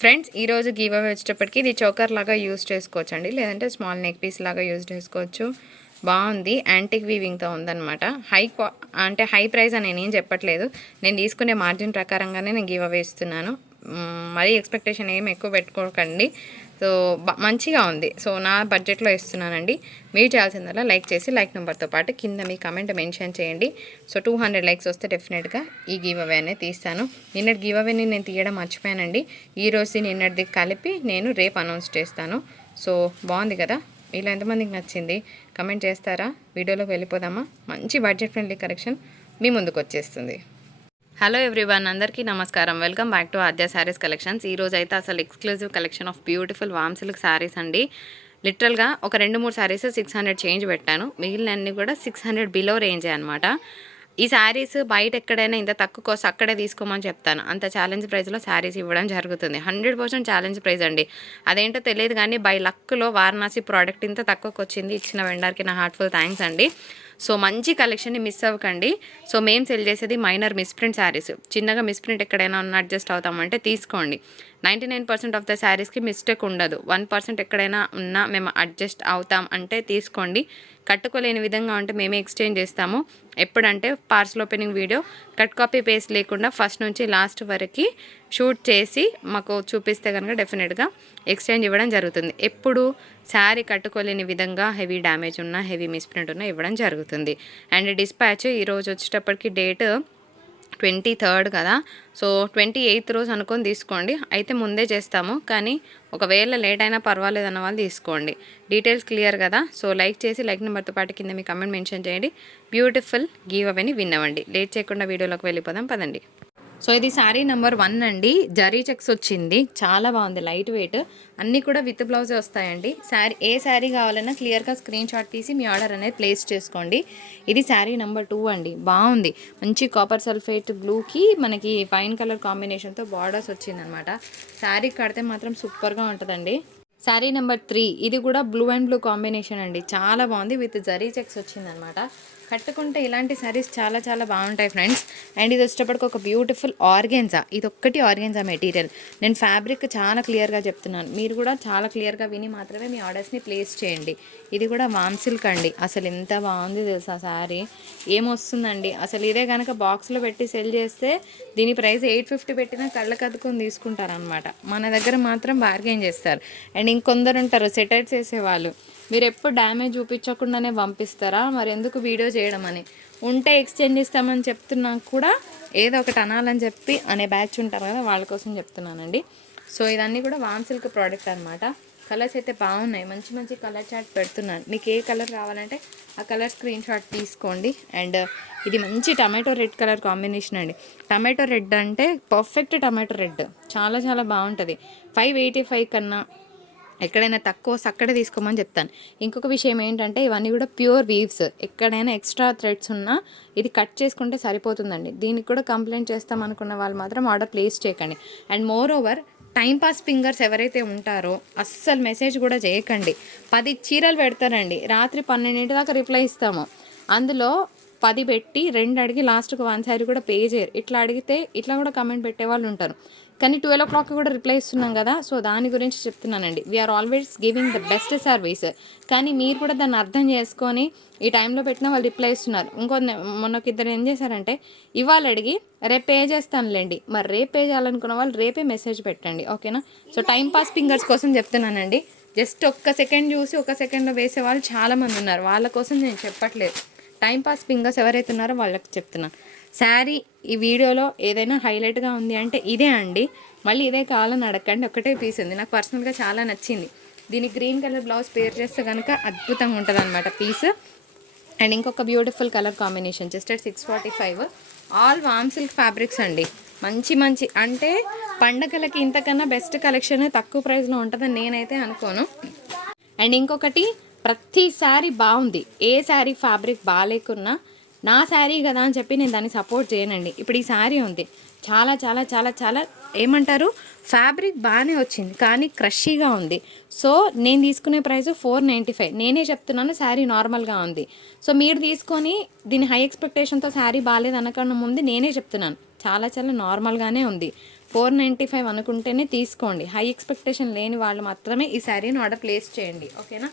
Friends ఈరోజు give away వచ్చేటప్పటికి ఇది చోకర్ లాగా యూజ్ చేసుకోవచ్చు అండి, లేదంటే స్మాల్ నెక్ పీస్ లాగా యూజ్ చేసుకోవచ్చు. బాగుంది, యాంటిక్ వీవింగ్తో ఉందన్నమాట. అంటే హై ప్రైస్ అని నేనేం చెప్పట్లేదు, నేను తీసుకునే మార్జిన్ ప్రకారంగానే నేను గివ్ అవే ఇస్తున్నాను. మరీ ఎక్స్పెక్టేషన్ ఏం ఎక్కువ పెట్టుకోకండి. సో మంచిగా ఉంది, సో నా బడ్జెట్లో ఇస్తున్నానండి. మీరు చేయాల్సిందల్లా లైక్ చేసి లైక్ నెంబర్తో పాటు కింద మీ కమెంట్ మెన్షన్ చేయండి. సో 200 లైక్స్ వస్తే డెఫినెట్గా ఈ గివ్ అవే అనేది తీస్తాను. నిన్నటి గివ్ అవేని నేను తీయడం మర్చిపోయానండి. ఈరోజు నిన్నటిది కలిపి నేను రేపు అనౌన్స్ చేస్తాను. సో బాగుంది కదా, ఇలా ఎంతమందికి నచ్చింది కమెంట్ చేస్తారా? వీడియోలోకి వెళ్ళిపోదామా? మంచి బడ్జెట్ ఫ్రెండ్లీ కలెక్షన్ మీ ముందుకు వచ్చేస్తుంది. హలో ఎవ్రీవన్, అందరికీ నమస్కారం. Welcome back to Aadya saris collections. ఈరోజు అయితే అసలు exclusive collection of beautiful warm silk saris అండి. లిటరల్గా ఒక 2-3 శారీస్ 600 చేంజ్ పెట్టాను, మిగిలినన్నీ కూడా 600 బిలో రేంజే అనమాట. ఈ శారీస్ బయట ఎక్కడైనా ఇంత తక్కువ కాస్ట్ అక్కడే తీసుకోమని చెప్తాను. అంత ఛాలెంజ్ ప్రైస్లో శారీస్ ఇవ్వడం జరుగుతుంది. 100% ఛాలెంజ్ ప్రైస్ అండి. అదేంటో తెలియదు కానీ బై లక్లో వారణాసి ప్రోడక్ట్ ఇంత తక్కువకి వచ్చింది. ఇచ్చిన వెండర్కి నా హార్ట్ఫుల్ థ్యాంక్స్ అండి. సో మంచి కలెక్షన్ని మిస్ అవ్వకండి. సో మేము సెల్ చేసేది మైనర్ మిస్ప్రింట్ శారీస్. చిన్నగా మిస్ప్రింట్ ఎక్కడైనా ఉన్న అడ్జస్ట్ అవుతామంటే తీసుకోండి. 99% ఆఫ్ ద శారీస్కి మిస్టేక్ ఉండదు. 1% ఎక్కడైనా ఉన్నా మేము అడ్జస్ట్ అవుతాం అంటే తీసుకోండి. కట్టుకోలేని విధంగా ఉంటే మేమే ఎక్స్చేంజ్ చేస్తాము. ఎప్పుడంటే parcel opening video cut copy paste లేకుండా ఫస్ట్ నుంచి లాస్ట్ వరకు షూట్ చేసి మాకు చూపిస్తే కనుక డెఫినెట్గా ఎక్స్చేంజ్ ఇవ్వడం జరుగుతుంది. ఎప్పుడు శారీ కట్టుకోలేని విధంగా హెవీ డ్యామేజ్ ఉన్నా హెవీ మిస్ప్రింట్ ఉన్నా ఇవ్వడం జరుగుతుంది. అండ్ డిస్పాచ్ ఈరోజు వచ్చేటప్పటికి డేట్ 23rd కదా, సో 28th రోజు అనుకొని తీసుకోండి. అయితే ముందే చేస్తాము, కానీ ఒకవేళ లేట్ అయినా పర్వాలేదు అన్న వాళ్ళు తీసుకోండి. డీటెయిల్స్ క్లియర్ కదా. సో లైక్ చేసి లైక్ నెంబర్తో పాటు కింద మీ కమెంట్ మెన్షన్ చేయండి. బ్యూటిఫుల్ గివ్ అవేని విన్ అవ్వండి. లేట్ చేయకుండా వీడియోలోకి వెళ్ళిపోదాం పదండి. సో ఇది శారీ నెంబర్ 1 అండి. జరీ చెక్స్ వచ్చింది, చాలా బాగుంది, లైట్ వెయిట్, అన్నీ కూడా విత్ బ్లౌజే వస్తాయండి. ఏ శారీ కావాలన్నా క్లియర్గా స్క్రీన్ షాట్ తీసి మీ ఆర్డర్ అనేది ప్లేస్ చేసుకోండి. ఇది శారీ నెంబర్ 2 అండి. బాగుంది, మంచి కాపర్ సల్ఫేట్ బ్లూకి మనకి పైన్ కలర్ కాంబినేషన్తో బార్డర్స్ వచ్చిందనమాట. శారీ కడితే మాత్రం సూపర్గా ఉంటుందండి. శారీ నెంబర్ 3 ఇది కూడా బ్లూ అండ్ బ్లూ కాంబినేషన్ అండి, చాలా బాగుంది, విత్ జరీ చెక్స్ వచ్చిందనమాట. కట్టుకుంటే ఇలాంటి శారీస్ చాలా చాలా బాగుంటాయి ఫ్రెండ్స్. అండ్ ఇది వచ్చేటప్పటికి ఒక బ్యూటిఫుల్ ఆర్గెన్జా, ఇది ఒక్కటి ఆర్గెన్జా మెటీరియల్. నేను ఫ్యాబ్రిక్ చాలా క్లియర్గా చెప్తున్నాను, మీరు కూడా చాలా క్లియర్గా విని మాత్రమే మీ ఆర్డర్స్ని ప్లేస్ చేయండి. ఇది కూడా వామ్ సిల్క్ అండి, అసలు ఎంత బాగుంది తెలుసా శారీ, ఏమొస్తుందండి అసలు. ఇదే కనుక బాక్స్లో పెట్టి సెల్ చేస్తే దీని ప్రైస్ 850 పెట్టినా కళ్ళకు అద్దుకొని తీసుకుంటారనమాట. మన దగ్గర మాత్రం బార్గెన్ చేస్తారు. అండ్ ఇంకొందరు ఉంటారు సెటైట్స్ వేసేవాళ్ళు, మీరు ఎప్పుడు డ్యామేజ్ చూపించకుండానే పంపిస్తారా, మరి ఎందుకు వీడియో చేయడం అని. ఉంటే ఎక్స్చేంజ్ ఇస్తామని చెప్తున్నా కూడా ఏదో ఒకటి అనాలని చెప్పి అనే బ్యాచ్ ఉంటారు కదా, వాళ్ళ కోసం చెప్తున్నానండి. సో ఇదన్నీ కూడా వామ్ సిల్క్ ప్రోడక్ట్ అనమాట. కలర్స్ అయితే బాగున్నాయి, మంచి మంచి కలర్ చార్ట్ పెడుతున్నాను. మీకు ఏ కలర్ కావాలంటే ఆ కలర్ స్క్రీన్ షాట్ తీసుకోండి. అండ్ ఇది మంచి టమాటో రెడ్ కలర్ కాంబినేషన్ అండి. టమాటో రెడ్ అంటే పర్ఫెక్ట్ టమాటో రెడ్, చాలా చాలా బాగుంటుంది. 585 కన్నా ఎక్కడైనా తక్కువ అక్కడే తీసుకోమని చెప్తాను. ఇంకొక విషయం ఏంటంటే ఇవన్నీ కూడా ప్యూర్ వీవ్స్, ఎక్కడైనా ఎక్స్ట్రా థ్రెడ్స్ ఉన్నా ఇది కట్ చేసుకుంటే సరిపోతుందండి. దీనికి కూడా కంప్లైంట్ చేస్తాం అనుకున్న వాళ్ళు మాత్రం ఆర్డర్ ప్లేస్ చేయకండి. And moreover timepass fingers ఎవరైతే ఉంటారో అస్సలు మెసేజ్ కూడా చేయకండి. 10 చీరలు పెడతారండి, రాత్రి 12 దాకా రిప్లై ఇస్తాము. అందులో 10 పెట్టి 2 అడిగి లాస్ట్కి 1 శారీ కూడా పే చేయరు. ఇట్లా అడిగితే ఇట్లా కూడా కమెంట్ పెట్టే వాళ్ళు ఉంటారు. కానీ 12 o'clock కూడా రిప్లై ఇస్తున్నాం కదా, సో దాని గురించి చెప్తున్నానండి. We are always giving the best service, కానీ మీరు కూడా దాన్ని అర్థం చేసుకొని ఈ టైంలో పెట్టిన వాళ్ళు రిప్లై ఇస్తున్నారు. మొన్నకి ఇద్దరు ఏం చేశారంటే ఇవాళ అడిగి రేపు పే చేస్తానులేండి, మరి రేపు పే చేయాలనుకున్న వాళ్ళు రేపే మెసేజ్ పెట్టండి, ఓకేనా. సో టైంపాస్ ఫింగర్స్ కోసం చెప్తున్నానండి. జస్ట్ ఒక్క సెకండ్ చూసి ఒక సెకండ్లో వేసే వాళ్ళు చాలామంది ఉన్నారు, వాళ్ళ కోసం నేను చెప్పట్లేదు. టైంపాస్ ఫింగర్స్ ఎవరైతే ఉన్నారో వాళ్ళకి చెప్తున్నాను. శారీ ఈ వీడియోలో ఏదైనా హైలైట్గా ఉంది అంటే ఇదే అండి, మళ్ళీ ఇదే కావాలని అడగండి. ఒకటే పీస్ ఉంది, నాకు పర్సనల్గా చాలా నచ్చింది. దీని గ్రీన్ కలర్ బ్లౌజ్ పేర్ చేస్తే కనుక అద్భుతంగా ఉంటుంది అనమాట పీస్. అండ్ ఇంకొక beautiful colour combination just at 645. All warm silk fabrics అండి, మంచి మంచి అంటే పండగలకి ఇంతకన్నా బెస్ట్ కలెక్షన్ తక్కువ ప్రైస్లో ఉంటుందని నేనైతే అనుకోను. అండ్ ఇంకొకటి, ప్రతి శారీ బాగుంది, ఏ శారీ ఫ్యాబ్రిక్ బాగాలేకున్నా నా శారీ కదా అని చెప్పి నేను దాన్ని సపోర్ట్ చేయనండి. ఇప్పుడు ఈ శారీ ఉంది, చాలా చాలా చాలా చాలా ఏమంటారు, ఫ్యాబ్రిక్ బాగానే వచ్చింది కానీ క్రషీగా ఉంది. సో నేను తీసుకునే ప్రైస్ 495, నేనే చెప్తున్నాను శారీ నార్మల్గా ఉంది. సో మీరు తీసుకొని దీని హై ఎక్స్పెక్టేషన్తో శారీ బాగాలేదు అనకుండా ముందు నేనే చెప్తున్నాను, చాలా చాలా నార్మల్గానే ఉంది. 495 అనుకుంటేనే తీసుకోండి. హై ఎక్స్పెక్టేషన్ లేని వాళ్ళు మాత్రమే ఈ శారీని ఆర్డర్ ప్లేస్ చేయండి, ఓకేనా.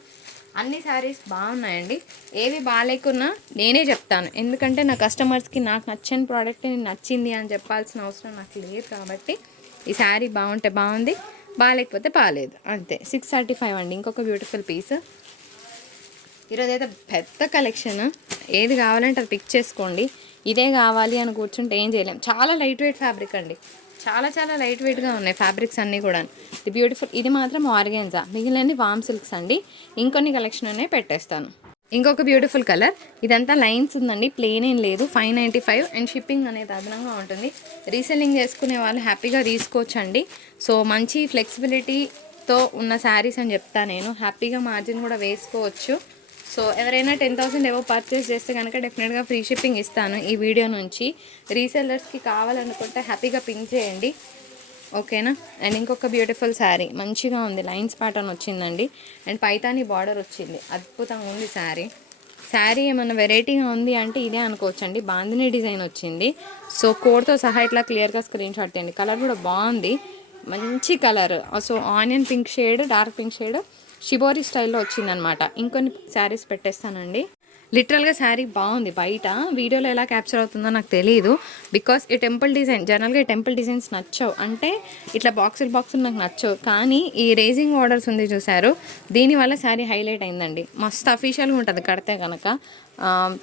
అన్ని శారీస్ బాగున్నాయండి. ఏవి బాగాలేకున్నా నేనే చెప్తాను, ఎందుకంటే నా కస్టమర్స్కి నాకు నచ్చని ప్రోడక్ట్ నేను నచ్చింది అని చెప్పాల్సిన అవసరం నాకు లేదు. కాబట్టి ఈ శారీ బాగుంటే బాగుంది, బాగాలేకపోతే బాగాలేదు, అంతే. 635 అండి. ఇంకొక బ్యూటిఫుల్ పీస్. ఈరోజు అయితే పెద్ద కలెక్షన్, ఏది కావాలంటే అది పిక్ చేసుకోండి. ఇదే కావాలి అని కూర్చుంటే ఏం చేయలేం. చాలా లైట్ వెయిట్ ఫ్యాబ్రిక్ అండి, చాలా చాలా లైట్ వెయిట్గా ఉన్నాయి ఫ్యాబ్రిక్స్ అన్నీ కూడా. ఇది బ్యూటిఫుల్. ఇది మాత్రం ఆర్గాన్జా, మిగిలినవి వామ్ సిల్క్స్ అండి. ఇంకొన్ని కలెక్షన్ ఉన్నాయి, పెట్టేస్తాను. ఇంకొక బ్యూటిఫుల్ కలర్. ఇదంతా లైన్స్ ఉందండి, ప్లేన్ ఏం లేదు. 595 అండ్ షిప్పింగ్ అనేది అదనంగా ఉంటుంది. రీసెల్లింగ్ చేసుకునే వాళ్ళు హ్యాపీగా తీసుకోవచ్చండి. సో మంచి ఫ్లెక్సిబిలిటీతో ఉన్న శారీస్ అని చెప్తాను నేను. హ్యాపీగా మార్జిన్ కూడా వేసుకోవచ్చు. సో ఎవరైనా 10,000 ఏవో పర్చేస్ చేస్తే కనుక డెఫినెట్గా ఫ్రీ షిప్పింగ్ ఇస్తాను ఈ వీడియో నుంచి. రీసెల్లర్స్కి కావాలనుకుంటే హ్యాపీగా పింక్ చేయండి, ఓకేనా. అండ్ ఇంకొక బ్యూటిఫుల్ శారీ, మంచిగా ఉంది. లైన్స్ ప్యాటర్న్ వచ్చిందండి అండ్ పైతాని బార్డర్ వచ్చింది. అద్భుతంగా ఉంది శారీ. శారీ ఏమన్నా వెరైటీగా ఉంది అంటే ఇదే అనుకోవచ్చండి. బాందిని డిజైన్ వచ్చింది. సో కోడ్తో సహా ఇట్లా క్లియర్గా స్క్రీన్ షాట్ చేయండి. కలర్ కూడా బాగుంది, మంచి colour. So onion pink shade, dark pink shade, shibori స్టైల్లో వచ్చిందనమాట. ఇంకొన్ని శారీస్ పెట్టేస్తానండి. లిటరల్గా శారీ బాగుంది. బయట వీడియోలో ఎలా క్యాప్చర్ అవుతుందో నాకు తెలియదు, బికాస్ ఈ టెంపుల్ డిజైన్, జనరల్గా ఈ టెంపుల్ డిజైన్స్ నచ్చవు, అంటే ఇట్లా బాక్సులు నాకు నచ్చవు. కానీ ఈ రేజింగ్ ఆర్డర్స్ ఉంది చూసారు, దీనివల్ల శారీ హైలైట్ అయిందండి. మస్తు అఫీషియల్గా ఉంటుంది కడితే కనుక.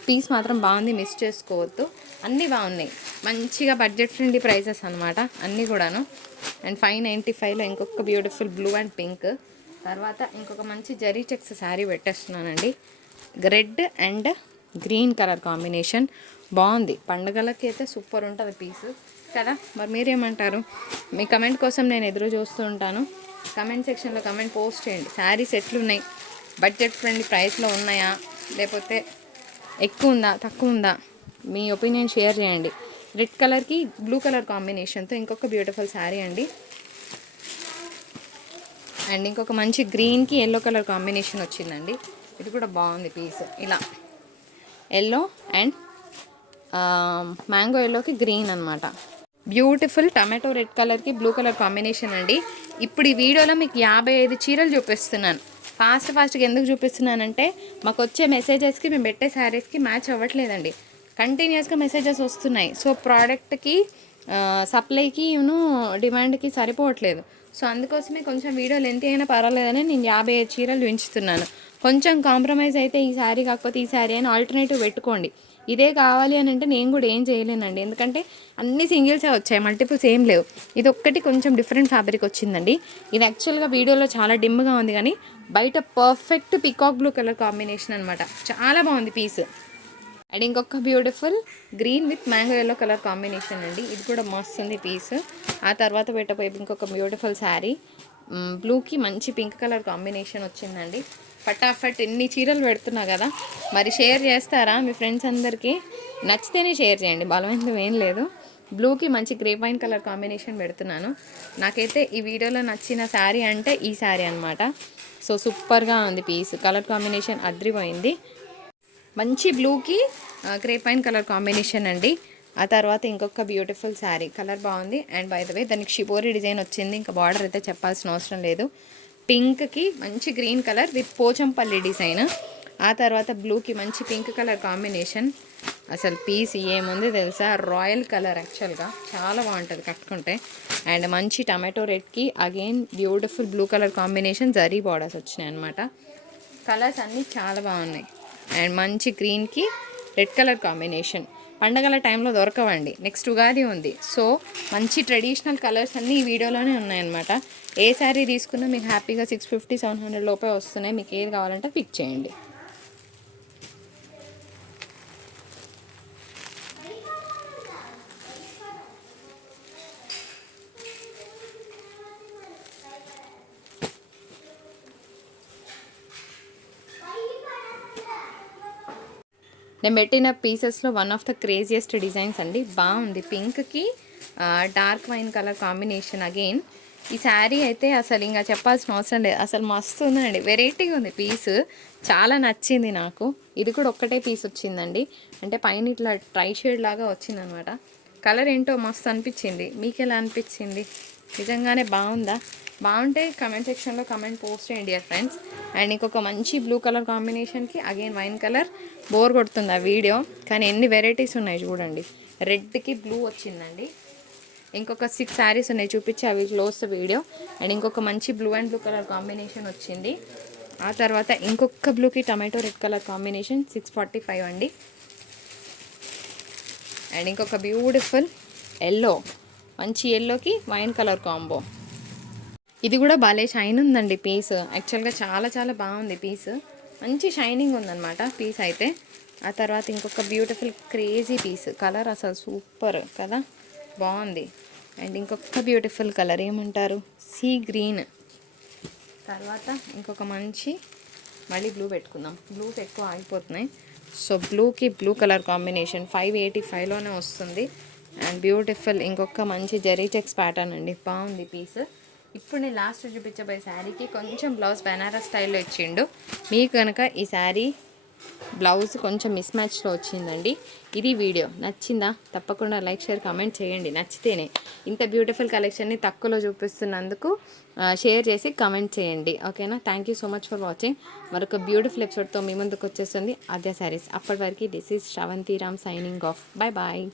పీస్ మాత్రం బాగుంది, మిస్ చేసుకోవద్దు. అన్నీ బాగున్నాయి, మంచిగా బడ్జెట్ ఫ్రెండ్లీ ప్రైజెస్ అనమాట అన్నీ కూడాను. అండ్ 595లో ఇంకొక బ్యూటిఫుల్ బ్లూ అండ్ పింక్. తర్వాత ఇంకొక మంచి జరీ చెక్స్ శారీ పెట్టేస్తున్నానండి. Red and green colour combination బాగుంది. పండుగలకి అయితే సూపర్ ఉంటుంది పీస్ కదా. మరి మీరేమంటారు? మీ కమెంట్ కోసం నేను ఎదురు చూస్తూ ఉంటాను. కమెంట్ సెక్షన్లో కమెంట్ పోస్ట్ చేయండి. శారీస్ ఎట్లున్నాయి, బడ్జెట్ ఫ్రెండ్లీ ప్రైస్లో ఉన్నాయా, లేకపోతే ఎక్కువ ఉందా, తక్కువ ఉందా, మీ ఒపీనియన్ షేర్ చేయండి. రెడ్ కలర్కి బ్లూ కలర్ కాంబినేషన్తో ఇంకొక బ్యూటిఫుల్ శారీ అండి. అండ్ ఇంకొక మంచి గ్రీన్కి ఎల్లో కలర్ కాంబినేషన్ వచ్చిందండి. ఇది కూడా బాగుంది పీస్. ఇలా ఎల్లో అండ్ మ్యాంగో ఎల్లోకి గ్రీన్ అనమాట. బ్యూటిఫుల్ టమాటో రెడ్ కలర్కి బ్లూ కలర్ కాంబినేషన్ అండి. ఇప్పుడు ఈ వీడియోలో మీకు 55 చీరలు చూపిస్తున్నాను. ఫాస్ట్గా ఎందుకు చూపిస్తున్నానంటే మాకు వచ్చే మెసేజెస్కి, మేము పెట్టే శారీస్కి మ్యాచ్ అవ్వట్లేదండి. కంటిన్యూస్గా మెసేజెస్ వస్తున్నాయి. సో ప్రోడక్ట్కి సప్లైకి డిమాండ్కి సరిపోవట్లేదు. సో అందుకోసమే కొంచెం వీడియో లెంత్ అయినా పర్వాలేదని నేను 55 చీరలు చూపించుతున్నాను. కొంచెం కాంప్రమైజ్ అయితే ఈ శారీ కాకపోతే ఈ శారీ అని ఆల్టర్నేటివ్ పెట్టుకోండి. ఇదే కావాలి అని అంటే నేను కూడా ఏం చేయలేనండి, ఎందుకంటే అన్ని సింగిల్సే వచ్చాయి, మల్టిపుల్స్ ఏం లేవు. ఇది ఒక్కటి కొంచెం డిఫరెంట్ ఫ్యాబ్రిక్ వచ్చిందండి. ఇది యాక్చువల్గా వీడియోలో చాలా డిమ్గా ఉంది, కానీ బయట perfect peacock blue colour combination అనమాట. చాలా బాగుంది పీస్. అండ్ ఇంకొక beautiful green with mango yellow colour combination అండి. ఇది కూడా మస్తు ఉంది పీస్. ఆ తర్వాత పెట్టబోయే ఇంకొక బ్యూటిఫుల్ శారీ, బ్లూకి మంచి పింక్ కలర్ కాంబినేషన్ వచ్చిందండి. ఫటాఫట్ ఎన్ని చీరలు పెడుతున్నా కదా, మరి షేర్ చేస్తారా మీ ఫ్రెండ్స్ అందరికీ? నచ్చితేనే షేర్ చేయండి, బలవంతం ఏం లేదు. బ్లూకి మంచి గ్రేప్ వైన్ కలర్ కాంబినేషన్ పెడుతున్నాను. నాకైతే ఈ వీడియోలో నచ్చిన శారీ అంటే ఈ శారీ అనమాట. సో సూపర్గా ఉంది పీస్. Colour combination అద్రిపోయింది. మంచి బ్లూకి గ్రేప్ వైన్ కలర్ కాంబినేషన్ అండి. ఆ తర్వాత ఇంకొక బ్యూటిఫుల్ శారీ, కలర్ బాగుంది. అండ్ బై ద వే దానికి షిబోరి డిజైన్ వచ్చింది. ఇంకా బార్డర్ అయితే చెప్పాల్సిన అవసరం లేదు. పింక్కి మంచి green colour with Pochampalli design. ఆ తర్వాత బ్లూకి మంచి పింక్ కలర్ కాంబినేషన్. అసలు పీస్ ఏముంది తెలుసా, రాయల్ కలర్. యాక్చువల్గా చాలా బాగుంటుంది కట్టుకుంటే. అండ్ మంచి టమాటో రెడ్కి again beautiful blue colour combination, zari borders వచ్చినాయి అనమాట. కలర్స్ అన్నీ చాలా బాగున్నాయి. అండ్ మంచి గ్రీన్కి రెడ్ కలర్ కాంబినేషన్. పండగల టైంలో దొరకవండి, నెక్స్ట్ ఉగాది ఉంది. సో మంచి ట్రెడిషనల్ కలర్స్ అన్నీ ఈ వీడియోలోనే ఉన్నాయన్నమాట. ఏ శారీ తీసుకున్నా మీకు హ్యాపీగా 650-700 లోపే వస్తున్నాయి. మీకు ఏది కావాలంటే పిక్ చేయండి. నేను పెట్టిన పీసెస్లో one of the craziest designs అండి. బాగుంది. పింక్కి dark wine colour combination. Again ఈ శారీ అయితే అసలు ఇంకా చెప్పాల్సిన అవసరం లేదు, అసలు మస్తు ఉందండి. వెరైటీగా ఉంది పీస్, చాలా నచ్చింది నాకు. ఇది కూడా ఒక్కటే పీస్ వచ్చిందండి, అంటే పైన ఇట్లా ట్రై షేడ్ లాగా వచ్చిందనమాట. కలర్ ఏంటో మస్తు అనిపించింది. మీకు ఎలా అనిపించింది? నిజంగానే బాగుందా? బాగుంటే కమెంట్ సెక్షన్లో కమెంట్ పోస్ట్ చేయండి డియర్ ఫ్రెండ్స్. అండ్ ఇంకొక మంచి బ్లూ కలర్ కాంబినేషన్కి అగైన్ వైన్ కలర్. బోర్ కొడుతుంది ఆ వీడియో, కానీ ఎన్ని వెరైటీస్ ఉన్నాయి చూడండి. రెడ్కి బ్లూ వచ్చిందండి. ఇంకొక 6 శారీస్ ఉన్నాయి చూపించి అవి క్లోజ్ వీడియో. అండ్ ఇంకొక మంచి blue and blue colour combination వచ్చింది. ఆ తర్వాత ఇంకొక బ్లూకి టమాటో రెడ్ కలర్ కాంబినేషన్ 645 అండి. అండ్ ఇంకొక బ్యూటిఫుల్ ఎల్లో, మంచి ఎల్లోకి వైన్ కలర్ కాంబో. ఇది కూడా భలే షైన్ ఉందండి పీస్. యాక్చువల్గా చాలా చాలా బాగుంది పీస్, మంచి షైనింగ్ ఉందన్నమాట పీస్ అయితే. ఆ తర్వాత ఇంకొక బ్యూటిఫుల్ క్రేజీ పీస్, కలర్ అసలు సూపర్ కదా, బాగుంది. అండ్ ఇంకొక బ్యూటిఫుల్ కలర్ ఏమంటారు, సీ గ్రీన్. తర్వాత ఇంకొక మంచి, మళ్ళీ బ్లూ పెట్టుకుందాం, బ్లూస్ ఎక్కువ ఆగిపోతున్నాయి. సో బ్లూకి బ్లూ కలర్ కాంబినేషన్ 585లోనే వస్తుంది. అండ్ బ్యూటిఫుల్ ఇంకొక మంచి జెరీ చెక్స్ ప్యాటర్న్ అండి, బాగుంది పీస్. ఇప్పుడు నేను లాస్ట్ చూపించబోయే శారీకి కొంచెం బ్లౌజ్ బెనారస్ స్టైల్లో ఇచ్చిండు. మీకు కనుక ఈ శారీ బ్లౌజ్ కొంచెం మిస్ మ్యాచ్లో వచ్చిందండి. ఇది వీడియో నచ్చిందా? తప్పకుండా లైక్ షేర్ కామెంట్ చేయండి. నచ్చితేనే ఇంత బ్యూటిఫుల్ కలెక్షన్ని తక్కువలో చూపిస్తున్నందుకు షేర్ చేసి కామెంట్ చేయండి. ఓకేనా? Thank you so much for watching. మరొక బ్యూటిఫుల్ ఎపిసోడ్తో మీ ముందుకు వచ్చేస్తుంది ఆద్య శారీస్. అప్పటి వరకు this is Sravanthi Ram signing off. Bye bye.